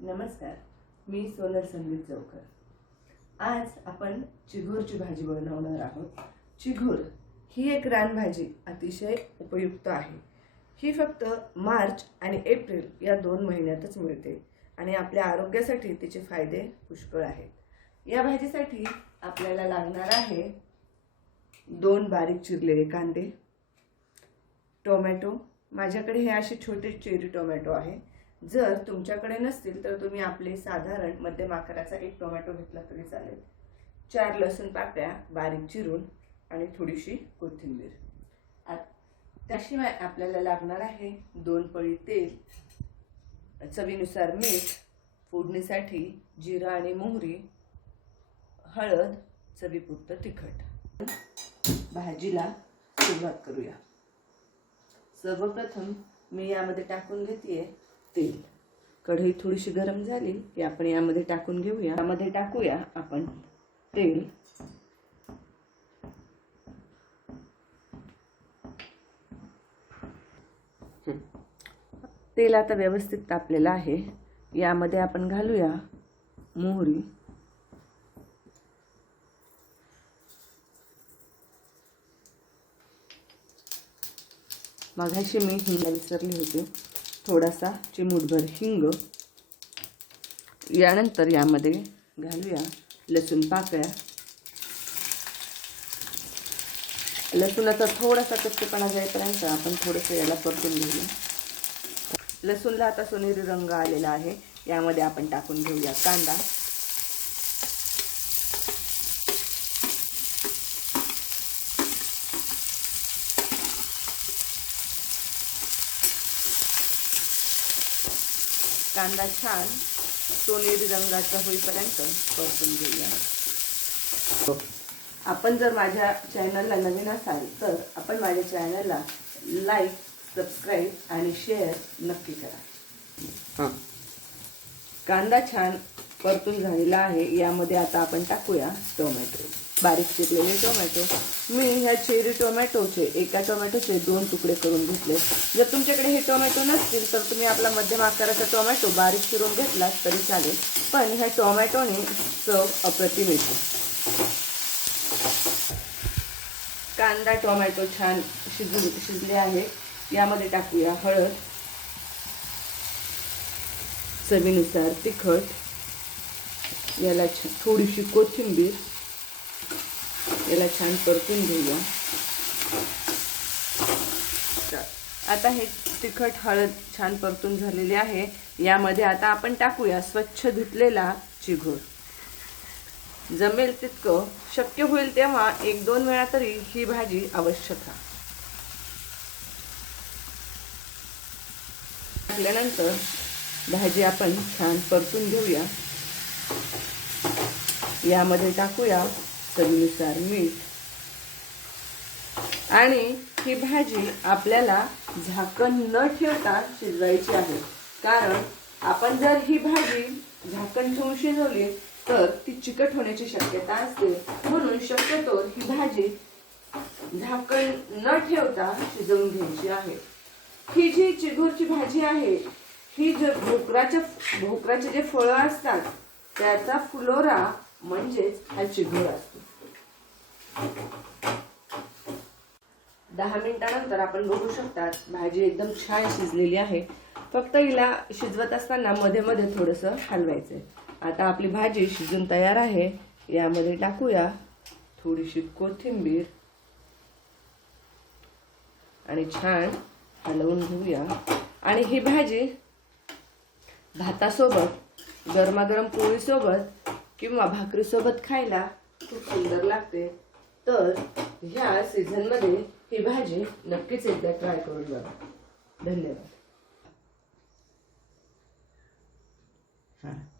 नमस्कार मी सोनल संदीप चौकर. आज आपण चिघूरची भाजी बनवणार आहोत. चिघूर ही एक रानभाजी अतिशय उपयुक्त आहे. ही फक्त मार्च आणि एप्रिल या दोन महिन्यातच मिळते आणि आपल्या आरोग्यासाठी तिचे फायदे पुष्कळ आहेत. या भाजीसाठी आपल्याला लागणार आहे दोन बारीक चिरलेले कांदे टोमॅटो. माझ्याकडे हे असे छोटे चेरी टोमॅटो आहे. जर तुमच्याकडे नसतील तर तुम्ही आपले साधारण मध्यम आकाराचा एक टोमॅटो घेतला तरी चालेल. चार लसूण पाकळ्या बारीक चिरून आणि थोडीशी कोथिंबीर. त्याशिवाय आपल्याला लागणार आहे दोन पळी तेल चवीनुसार मीठ फोडणीसाठी जिरा आणि मोहरी हळद चवीपुरतं तिखट. भाजीला सुरुवात करूया. सर्वप्रथम मी यामध्ये टाकून घेते तेल कढई थोडीशी गरम झाली की आपण यामध्ये टाकून घेऊया. यामध्ये टाकूया आपण तेल. तेल आता व्यवस्थित तापलेलं आहे. यामध्ये आपण घालूया मोहरी. मघाशी मी हिंग विसरली होती. थोडासा चिमूटभर हिंग. यानंतर यामध्ये घालूया लसूण पाकळ्या. लसूणाचा थोडासा कच्चेपणा जाईपर्यंत आपण थोडंसं याला परतून घेऊया. लसूणला आता सोनेरी रंग आलेला आहे. यामध्ये आपण टाकून घेऊया कांदा. कांदा छान सोनेरी रंगाचा होईपर्यंत परतून घेऊया. आपण जर माझ्या चॅनलला नवीन असाल तर आपण माझ्या चॅनलला लाईक सबस्क्राईब आणि शेअर नक्की करा. कांदा छान परतून झालेला आहे यामध्ये आता आपण टाकूया टोमॅटो. बारीक चिरलेले टोमॅटो. मी ह्या चेरी टोमॅटोचे एका टोमॅटोचे दोन तुकडे करून घेतले. जर तुमच्याकडे हे टोमॅटो नसतील तर तुम्ही आपला मध्यम आकाराचा टोमॅटो बारीक चिरून घेतलात तरी चालेल. पण ह्या टोमॅटोने चव अप्रतिम येते. कांदा टोमॅटो छान शिजू शिजले आहे. यामध्ये टाकूया हळद. चवीनुसार तिखट. याला थोडीशी कोथिंबीर. याला छान परतून घेऊया. आता हे तिखट हळद छान परतून झालेली आहे. यामध्ये आता आपण टाकूया स्वच्छ धुतलेला चिघोर जमेल तितकं शक्य होईल तेव्हा एक दोन वेळा तरी ही भाजी अवश्य खा. टाकल्यानंतर भाजी आपण छान परतून घेऊया. यामध्ये टाकूया चवीनुसार मीठ. आणि ही भाजी आपल्याला झाकण न ठेवता शिजवायची आहे. कारण आपण जर ही भाजी झाकण ठेवून शिजवली तर ती चिकट होण्याची शक्यता असते. म्हणून शक्यतो ही भाजी झाकण न ठेवता शिजवून घ्यायची आहे. ही जी चिगूरची भाजी आहे ही जे भोकराच्या भोकराचे जे फळं असतात त्याचा फुलोरा म्हणजेच हा चिगूर असतो. दहा मिनिटानंतर आपण बघू शकतात भाजी एकदम छान शिजलेली आहे. फक्त हिला शिजवत असताना मध्ये मध्ये थोडंसं हलवायचंय. आता आपली भाजी शिजून तयार आहे. यामध्ये टाकूया थोडीशी कोथिंबीर. आणि छान हलवून घेऊया. आणि ही भाजी भातासोबत गरमागरम पोळीसोबत किंवा भाकरीसोबत खायला खूप सुंदर लागते. तर ह्या सीझनमध्ये ही भाजी नक्कीच एकदा ट्राय करून बघा. धन्यवाद. हां.